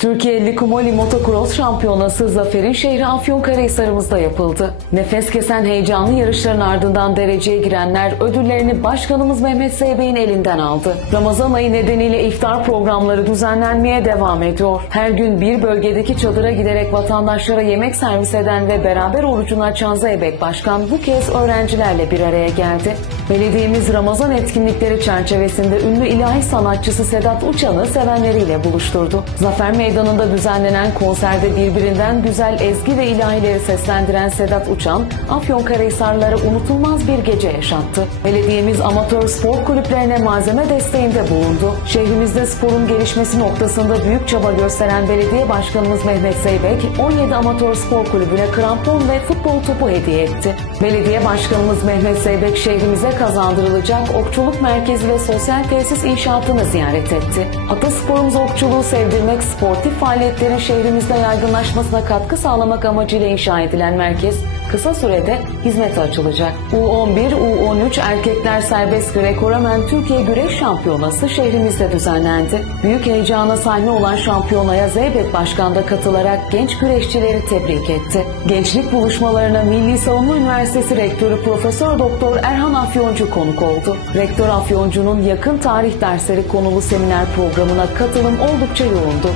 Türkiye Likumoli Motocross Şampiyonası zaferin şehri Afyonkarahisar'ımızda yapıldı. Nefes kesen heyecanlı yarışların ardından dereceye girenler ödüllerini Başkanımız Mehmet Zeybek'in elinden aldı. Ramazan ayı nedeniyle iftar programları düzenlenmeye devam ediyor. Her gün bir bölgedeki çadıra giderek vatandaşlara yemek servis eden ve beraber orucunu açan Zeybek Başkan bu kez öğrencilerle bir araya geldi. Belediyemiz Ramazan etkinlikleri çerçevesinde ünlü ilahi sanatçısı Sedat Uçan'ı sevenleriyle buluşturdu. Zafer Meydanı'nda düzenlenen konserde birbirinden güzel ezgi ve ilahileri seslendiren Sedat Uçan, Afyonkarahisarlara unutulmaz bir gece yaşattı. Belediyemiz amatör spor kulüplerine malzeme desteğinde bulundu. Şehrimizde sporun gelişmesi noktasında büyük çaba gösteren belediye başkanımız Mehmet Zeybek, 17 amatör spor kulübüne krampon ve futbol topu hediye etti. Belediye başkanımız Mehmet Zeybek şehrimize kazandırılacak okçuluk merkezi ve sosyal tesis inşaatını ziyaret etti. Atasporumuz okçuluğu sevdirmek, sportif faaliyetlerin şehrimizde yaygınlaşmasına katkı sağlamak amacıyla inşa edilen merkez kısa sürede hizmete açılacak. U11, U13 Erkekler Serbest Greco-Romen Türkiye Güreş Şampiyonası şehrimizde düzenlendi. Büyük heyecana sahne olan şampiyonaya Zeybek Başkan da katılarak genç güreşçileri tebrik etti. Gençlik buluşmalarına Milli Savunma Üniversitesi Rektörü Profesör Doktor Erhan Afyoncu konuk oldu. Rektör Afyoncu'nun yakın tarih dersleri konulu seminer programına katılım oldukça yoğundu.